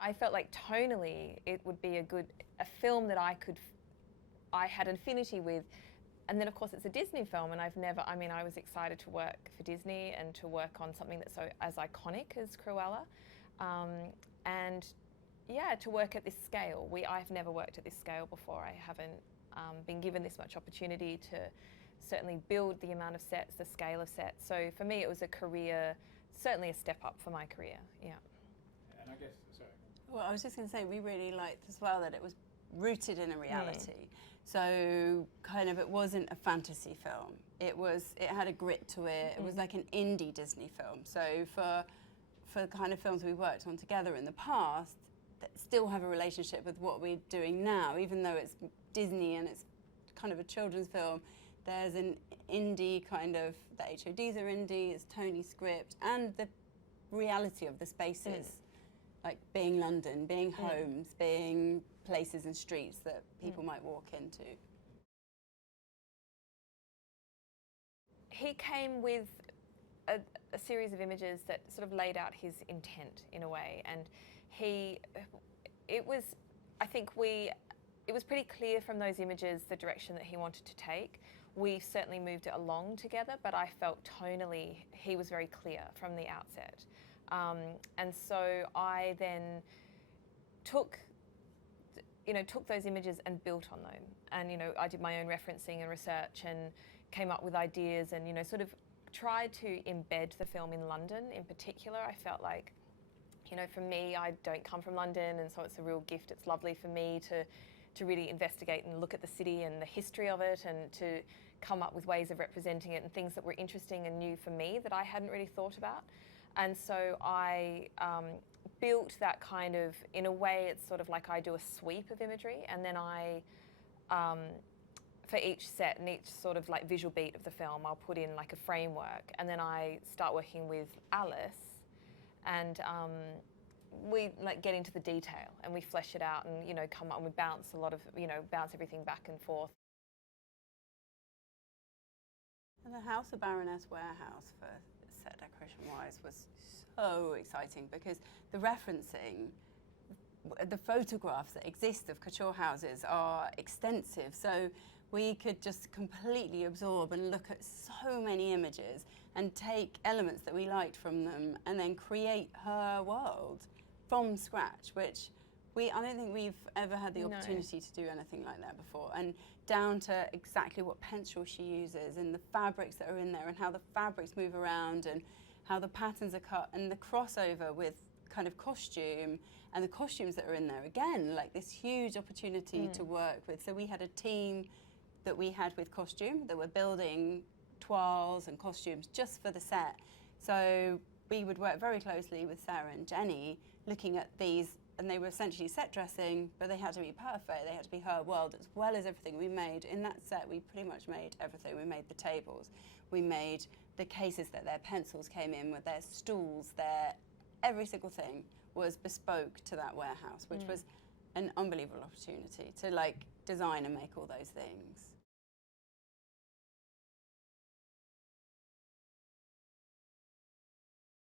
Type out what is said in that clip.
I felt like tonally it would be a film that I had an affinity with. And then of course it's a Disney film, and I was excited to work for Disney and to work on something that's as iconic as Cruella. And yeah, to work at this scale. I've never worked at this scale before. I haven't been given this much opportunity to certainly build the amount of sets, the scale of sets. So for me it was a career, certainly a step up for my career, yeah. And I guess, sorry. Well, I was just going to say, we really liked as well that it was rooted in a reality. So kind of it wasn't a fantasy film. It had a grit to it. It was like an indie Disney film. So for the kind of films we worked on together in the past, that still have a relationship with what we're doing now, even though it's Disney and it's kind of a children's film, there's an indie kind of, the HODs are indie, it's Tony script, and the reality of the spaces. Like being London, being homes, being places and streets that people might walk into. He came with a series of images that sort of laid out his intent in a way, and it was pretty clear from those images the direction that he wanted to take. We certainly moved it along together, but I felt tonally he was very clear from the outset. And so I then took those images and built on them. And, I did my own referencing and research and came up with ideas and, sort of tried to embed the film in London in particular. I felt like, for me, I don't come from London, and so it's a real gift. It's lovely for me to really investigate and look at the city and the history of it, and to come up with ways of representing it and things that were interesting and new for me that I hadn't really thought about. And so I built that kind of, in a way, it's sort of like I do a sweep of imagery, and then I, for each set and each sort of like visual beat of the film, I'll put in like a framework, and then I start working with Alice, and we like get into the detail and we flesh it out and, come up and we bounce a lot of, bounce everything back and forth. And the house of Baroness warehouse for set decoration-wise was so exciting because the referencing, the photographs that exist of couture houses are extensive, so we could just completely absorb and look at so many images and take elements that we liked from them and then create her world from scratch, which I don't think we've ever had the opportunity to do anything like that before. And down to exactly what pencil she uses and the fabrics that are in there and how the fabrics move around and how the patterns are cut and the crossover with kind of costume and the costumes that are in there. Again, like this huge opportunity to work with. So we had a team that we had with costume that were building toiles and costumes just for the set. So we would work very closely with Sarah and Jenny looking at these, and they were essentially set dressing, but they had to be perfect. They had to be her world as well as everything we made. In that set, we pretty much made everything. We made the tables. We made the cases that their pencils came in with, their stools, every single thing was bespoke to that warehouse, which was an unbelievable opportunity to like design and make all those things.